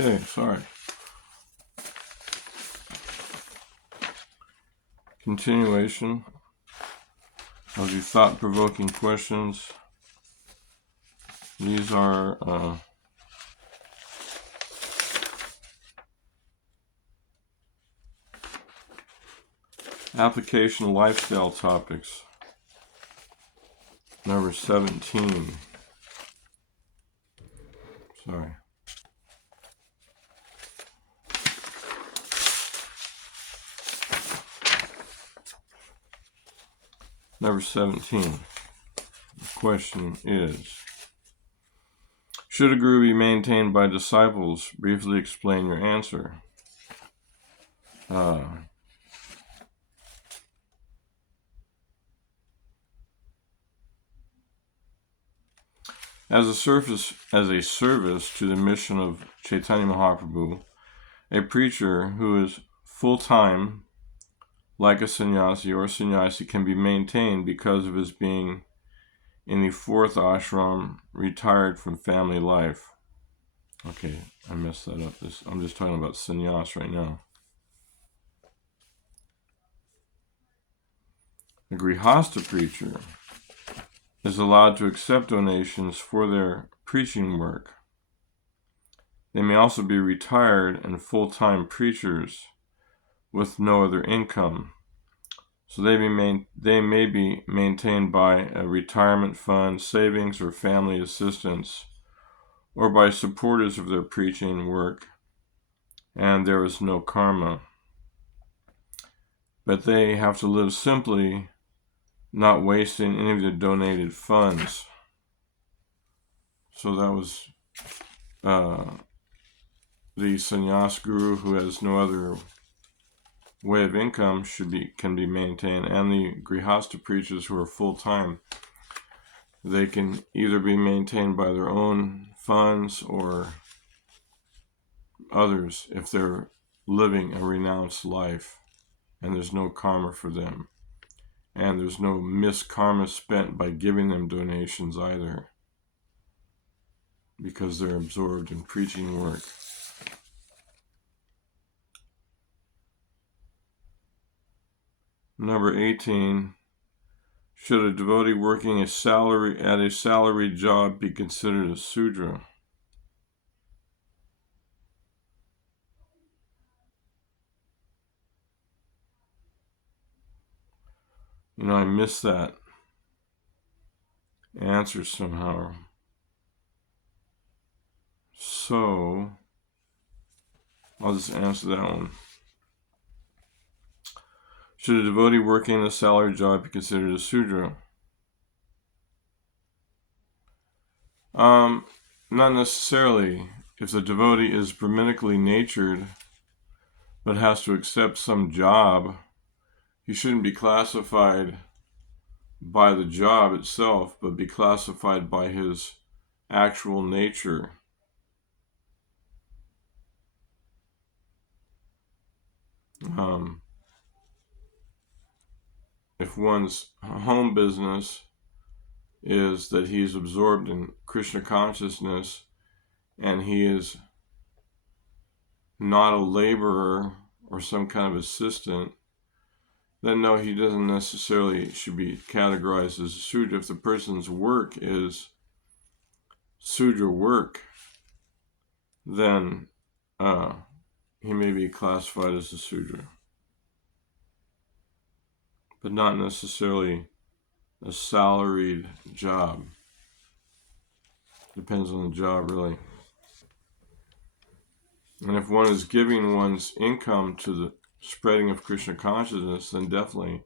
Okay, sorry. Continuation of the thought-provoking questions. These are application lifestyle topics. Number 17. Sorry. Number 17. The question is, should a guru be maintained by disciples? Briefly explain your answer. As a service to the mission of Chaitanya Mahaprabhu, a preacher who is full-time, like a sannyasi can be maintained because of his being in the fourth ashram, retired from family life. Okay, I messed that up. I'm just talking about sannyas right now. A grihastha preacher is allowed to accept donations for their preaching work. They may also be retired and full-time preachers with no other income. So they may be maintained by a retirement fund, savings, or family assistance, or by supporters of their preaching work, and there is no karma. But they have to live simply, not wasting any of the donated funds. So that was the sannyas guru who has no other way of income can be maintained, and the grihastha preachers who are full-time, they can either be maintained by their own funds or others if they're living a renounced life and there's no karma for them, and there's no miskarma spent by giving them donations either, because they're absorbed in preaching work. Number 18. Should a devotee working at a salaried job be considered a Sudra? I missed that answer somehow. So, I'll just answer that one. Should a devotee working in a salaried job be considered a Sudra? Not necessarily. If the devotee is Brahminically natured, but has to accept some job, he shouldn't be classified by the job itself, but be classified by his actual nature. If one's home business is that he's absorbed in Krishna consciousness and he is not a laborer or some kind of assistant, then no, he doesn't necessarily should be categorized as a Sudra. If the person's work is Sudra work, then he may be classified as a Sudra, but not necessarily a salaried job. Depends on the job, really. And if one is giving one's income to the spreading of Krishna consciousness, then definitely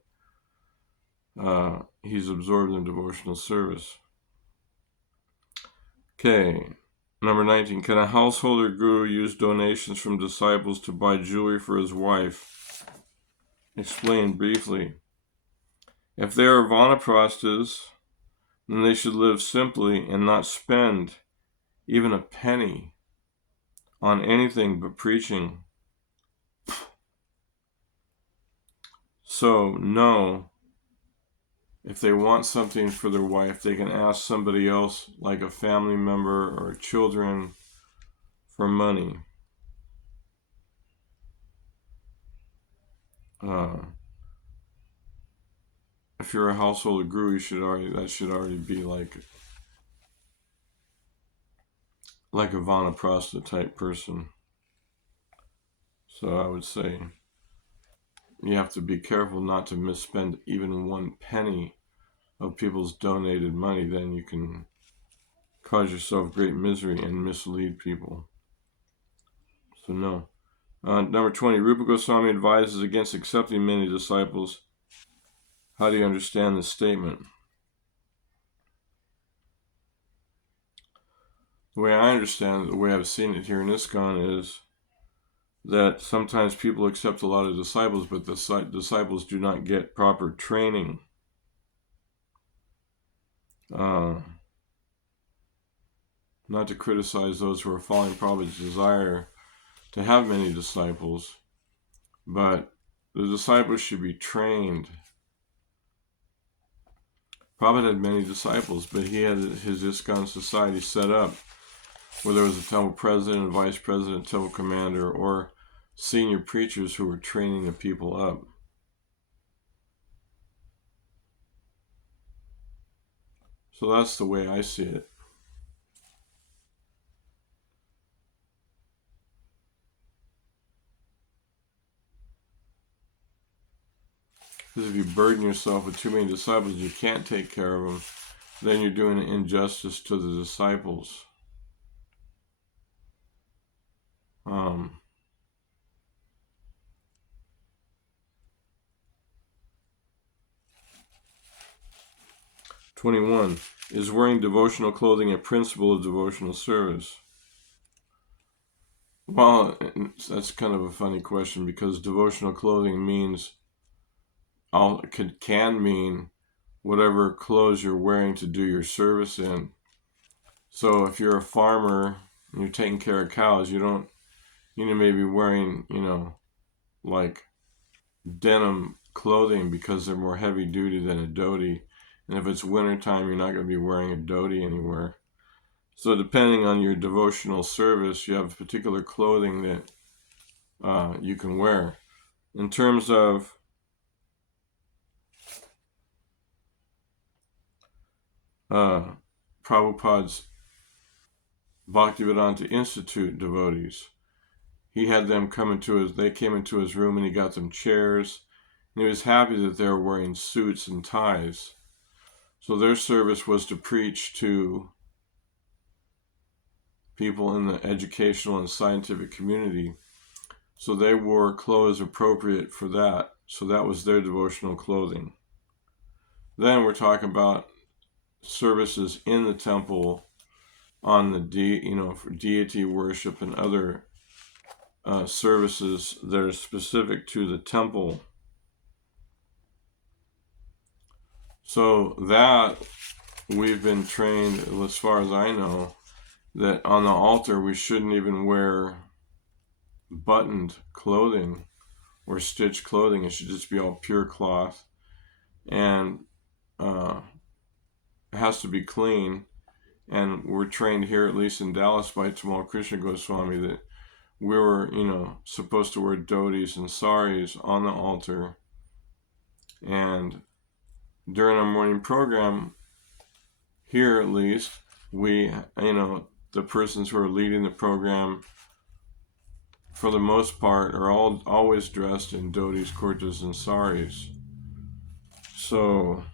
he's absorbed in devotional service. Okay, number 19. Can a householder guru use donations from disciples to buy jewelry for his wife? Explain briefly. If they are vanaprasthas, then they should live simply and not spend even a penny on anything but preaching. So, no, if they want something for their wife, they can ask somebody else, like a family member or children, for money. if you're a household guru, that should already be like a vanaprastha type person. So I would say you have to be careful not to misspend even one penny of people's donated money. Then you can cause yourself great misery and mislead people. So no. Number 20, Rupa Goswami advises against accepting many disciples. How do you understand this statement? The way I understand it, the way I've seen it here in ISKCON is that sometimes people accept a lot of disciples, but the disciples do not get proper training. Not to criticize those who are following Prabhupada's desire to have many disciples, but the disciples should be trained. Prabhupada had many disciples, but he had his ISKCON society set up where there was a temple president, vice president, temple commander, or senior preachers who were training the people up. So that's the way I see it. Because if you burden yourself with too many disciples, you can't take care of them, then you're doing an injustice to the disciples. 21. Is wearing devotional clothing a principle of devotional service? Well, that's kind of a funny question, because devotional clothing means can mean whatever clothes you're wearing to do your service in. So if you're a farmer and you're taking care of cows, you don't, maybe wearing, like denim clothing because they're more heavy duty than a dhoti. And if it's wintertime, you're not going to be wearing a dhoti anywhere. So depending on your devotional service, you have particular clothing that you can wear. In terms of Prabhupada's Bhaktivedanta Institute devotees, he had them they came into his room and he got them chairs, and he was happy that they were wearing suits and ties. So their service was to preach to people in the educational and scientific community. So they wore clothes appropriate for that. So that was their devotional clothing. Then we're talking about services in the temple on the for deity worship and other services that are specific to the temple. So that we've been trained, as far as I know, that on the altar we shouldn't even wear buttoned clothing or stitched clothing. It should just be all pure cloth, and it has to be clean. And we're trained here, at least in Dallas, by Tamal Krishna Goswami, that we were, supposed to wear dhotis and saris on the altar. And during our morning program, here at least, we, the persons who are leading the program, for the most part, are always dressed in dhotis, kurtas, and saris. So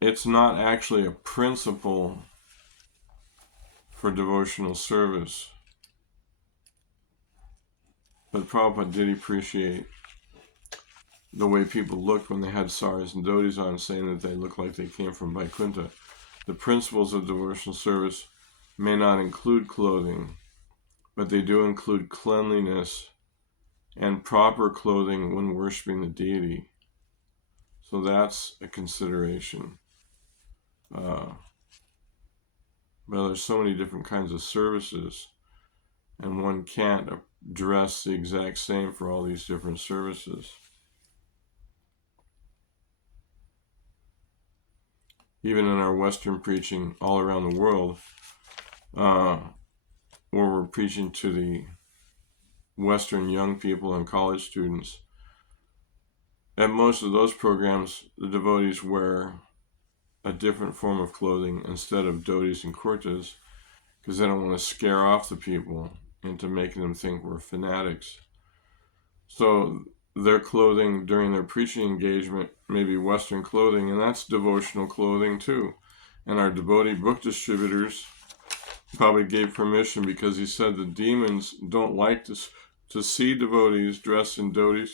it's not actually a principle for devotional service. But Prabhupada did appreciate the way people looked when they had saris and dhotis on, saying that they looked like they came from Vaikuntha. The principles of devotional service may not include clothing, but they do include cleanliness and proper clothing when worshiping the deity. So that's a consideration. But there's so many different kinds of services, and one can't dress the exact same for all these different services. Even in our Western preaching all around the world, or were preaching to the Western young people and college students. At most of those programs, the devotees wear a different form of clothing instead of dhotis and kurtas, because they don't want to scare off the people into making them think we're fanatics. So their clothing during their preaching engagement may be Western clothing, and that's devotional clothing too. And our devotee book distributors probably gave permission, because he said the demons don't like to see devotees dressed in dhotis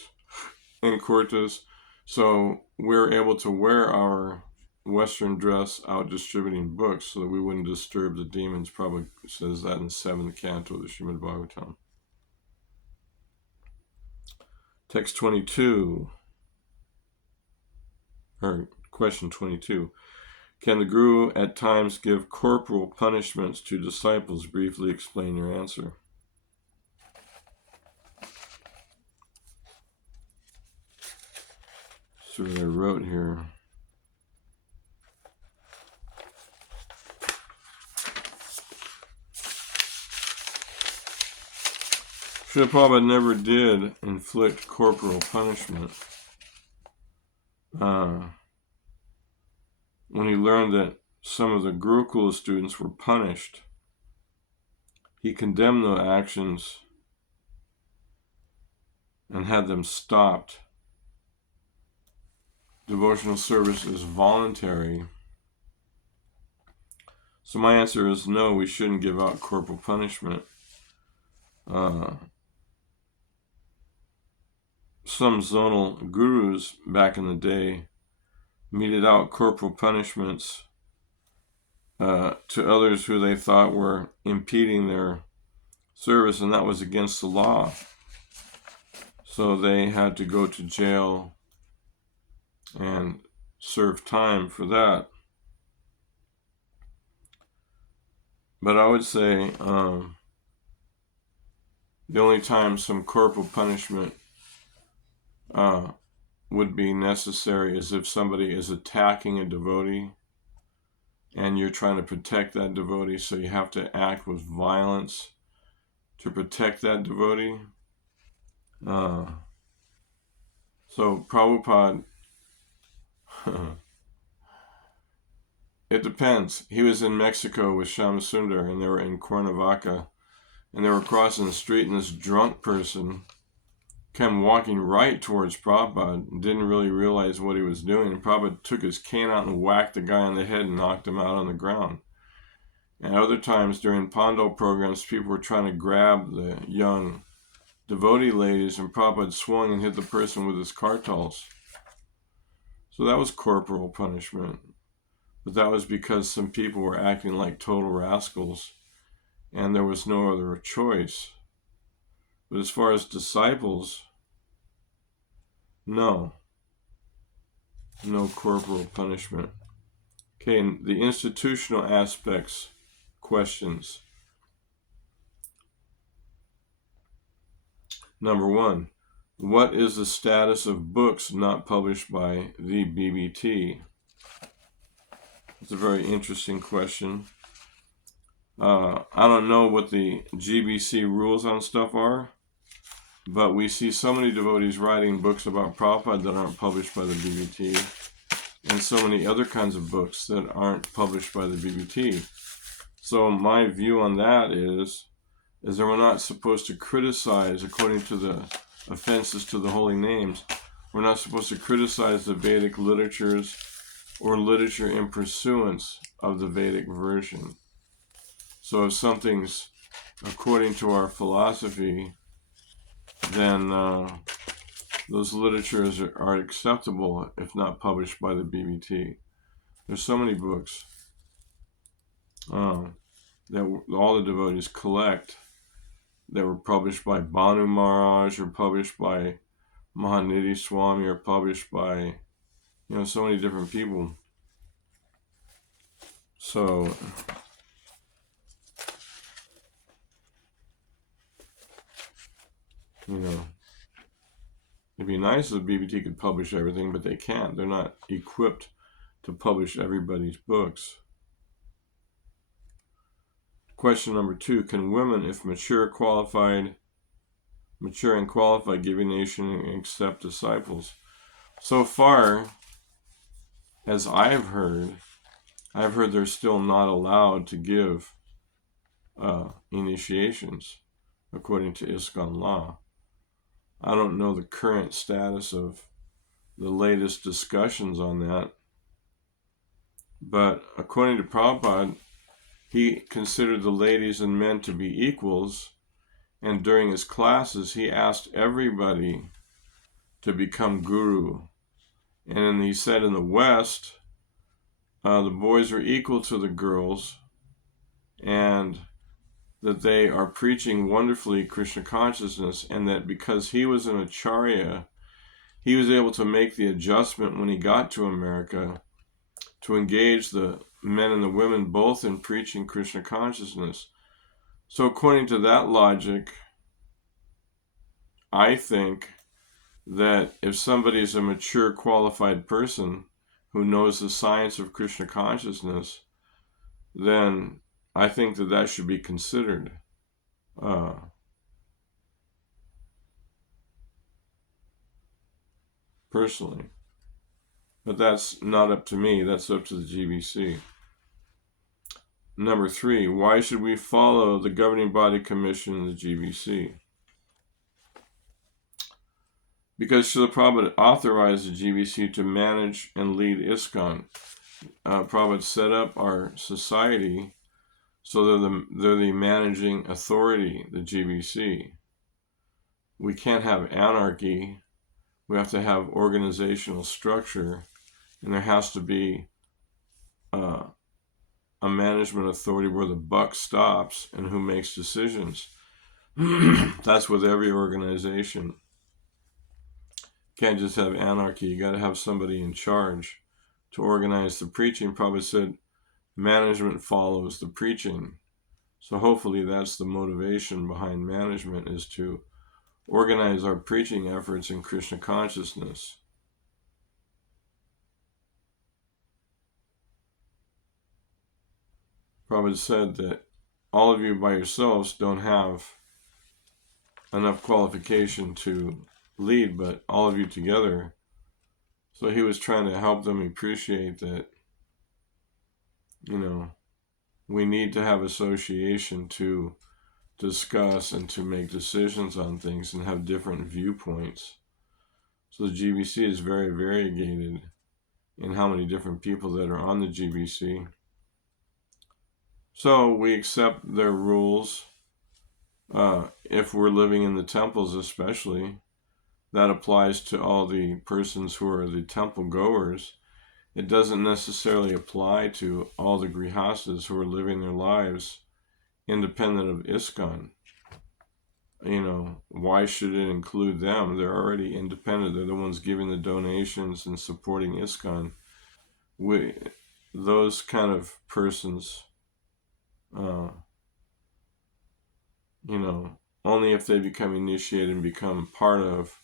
and kurtas. So we're able to wear our Western dress out distributing books so that we wouldn't disturb the demons. Probably says that in the 7th canto of the Srimad Bhagavatam. Text 22, or question 22. Can the Guru at times give corporal punishments to disciples? Briefly explain your answer. So what I wrote here. Srila Prabhupada never did inflict corporal punishment. When he learned that some of the Gurukula students were punished, he condemned the actions and had them stopped. Devotional service is voluntary. So my answer is no, we shouldn't give out corporal punishment. Some zonal gurus back in the day meted out corporal punishments to others who they thought were impeding their service, and that was against the law. So they had to go to jail and serve time for that. But I would say the only time some corporal punishment would be necessary is if somebody is attacking a devotee and you're trying to protect that devotee, so you have to act with violence to protect that devotee. So Prabhupada, it depends. He was in Mexico with Shamasundar, and they were in Cuernavaca, and they were crossing the street, and this drunk person came walking right towards Prabhupada and didn't really realize what he was doing. And Prabhupada took his cane out and whacked the guy on the head and knocked him out on the ground. And other times during Pandal programs, people were trying to grab the young devotee ladies, and Prabhupada swung and hit the person with his kartals. So that was corporal punishment. But that was because some people were acting like total rascals, and there was no other choice. But as far as disciples, no corporal punishment. Okay, and the institutional aspects, questions. Number 1, what is the status of books not published by the BBT? It's a very interesting question. I don't know what the GBC rules on stuff are, but we see so many devotees writing books about Prabhupada that aren't published by the BBT, and so many other kinds of books that aren't published by the BBT. So my view on that is that we're not supposed to criticize, according to the offenses to the holy names, we're not supposed to criticize the Vedic literatures or literature in pursuance of the Vedic version. So if something's according to our philosophy, then those literatures are acceptable if not published by the BBT. There's so many books that all the devotees collect that were published by Bhanu Maharaj, or published by Mahanidhi Swami, or published by, so many different people. So it'd be nice if the BBT could publish everything, but they can't. They're not equipped to publish everybody's books. Question number 2, can women, if mature and qualified, give a nation and accept disciples? So far, as I've heard they're still not allowed to give initiations according to ISKCON law. I don't know the current status of the latest discussions on that, but according to Prabhupada, he considered the ladies and men to be equals, and during his classes he asked everybody to become guru. And he said in the West, the boys are equal to the girls, and that they are preaching wonderfully Krishna consciousness, and that because he was an acharya, he was able to make the adjustment when he got to America to engage the men and the women both in preaching Krishna consciousness. So according to that logic, I think that if somebody is a mature, qualified person who knows the science of Krishna consciousness, then I think that that should be considered. Personally. But that's not up to me, that's up to the GBC. Number 3, why should we follow the governing body commission in the GBC? Because Srila Prabhupada authorized the GBC to manage and lead ISKCON. Prabhupada set up our society so they're the managing authority, the GBC. We can't have anarchy. We have to have organizational structure, and there has to be a management authority where the buck stops and who makes decisions. That's with every organization. Can't just have anarchy. You got to have somebody in charge to organize the preaching. Prabhupada said management follows the preaching. So hopefully that's the motivation behind management, is to organize our preaching efforts in Krishna consciousness. Prabhupada said that all of you by yourselves don't have enough qualification to lead, but all of you together. So he was trying to help them appreciate that, we need to have association to discuss and to make decisions on things and have different viewpoints. So the GBC is very variegated in how many different people that are on the GBC. So we accept their rules. If we're living in the temples especially, that applies to all the persons who are the temple goers. It doesn't necessarily apply to all the grihastas who are living their lives independent of ISKCON. Why should it include them? They're already independent. They're the ones giving the donations and supporting ISKCON. Those kind of persons, only if they become initiated and become part of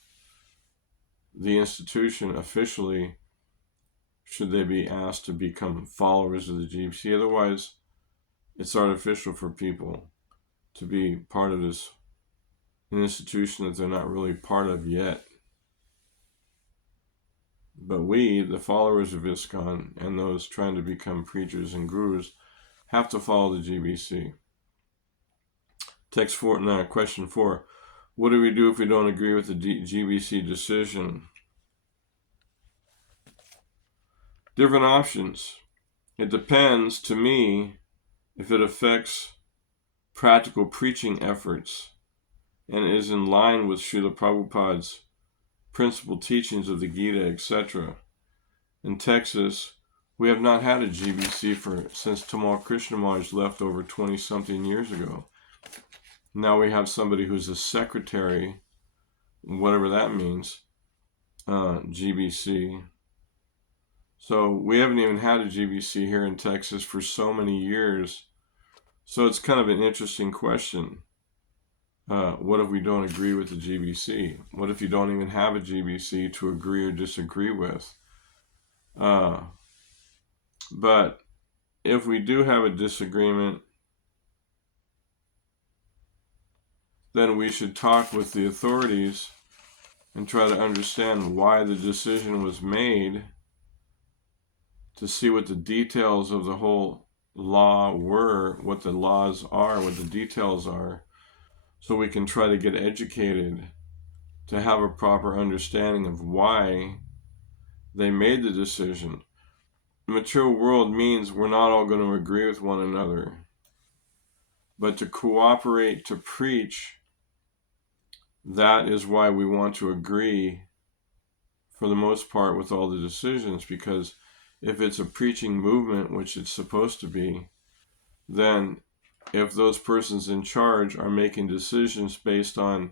the institution officially should they be asked to become followers of the GBC. Otherwise, it's artificial for people to be part of an institution that they're not really part of yet. But we, the followers of ISKCON, and those trying to become preachers and gurus, have to follow the GBC. Question 4. What do we do if we don't agree with the GBC decision? Different options. It depends, to me, if it affects practical preaching efforts and is in line with Srila Prabhupada's principal teachings of the Gita, etc. In Texas, we have not had a GBC since Tamal Krishna Maharaj left over 20-something years ago. Now we have somebody who's a secretary, whatever that means, GBC. So we haven't even had a GBC here in Texas for so many years. So it's kind of an interesting question. What if we don't agree with the GBC? What if you don't even have a GBC to agree or disagree with? But if we do have a disagreement, then we should talk with the authorities and try to understand why the decision was made, to see what the details of the whole law were, what the laws are, what the details are, so we can try to get educated to have a proper understanding of why they made the decision. The mature world means we're not all going to agree with one another, but to cooperate, to preach, that is why we want to agree for the most part with all the decisions, because if it's a preaching movement, which it's supposed to be, then if those persons in charge are making decisions based on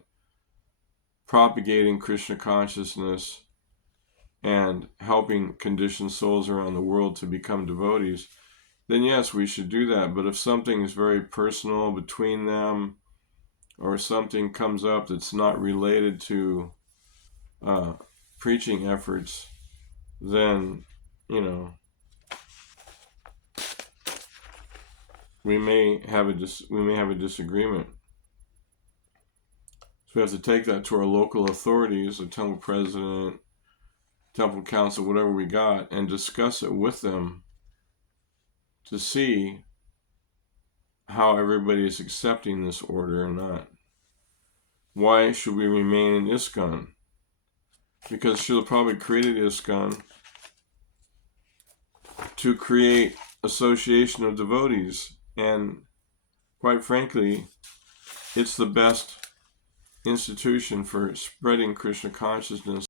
propagating Krishna consciousness and helping conditioned souls around the world to become devotees, then yes, we should do that. But if something is very personal between them, or something comes up that's not related to preaching efforts, then, we may have a disagreement. So we have to take that to our local authorities, the temple president, temple council, whatever we got, and discuss it with them to see how everybody is accepting this order or not. Why should we remain in ISKCON? Because Srila Prabhupada created ISKCON to create association of devotees, and quite frankly, it's the best institution for spreading Krishna consciousness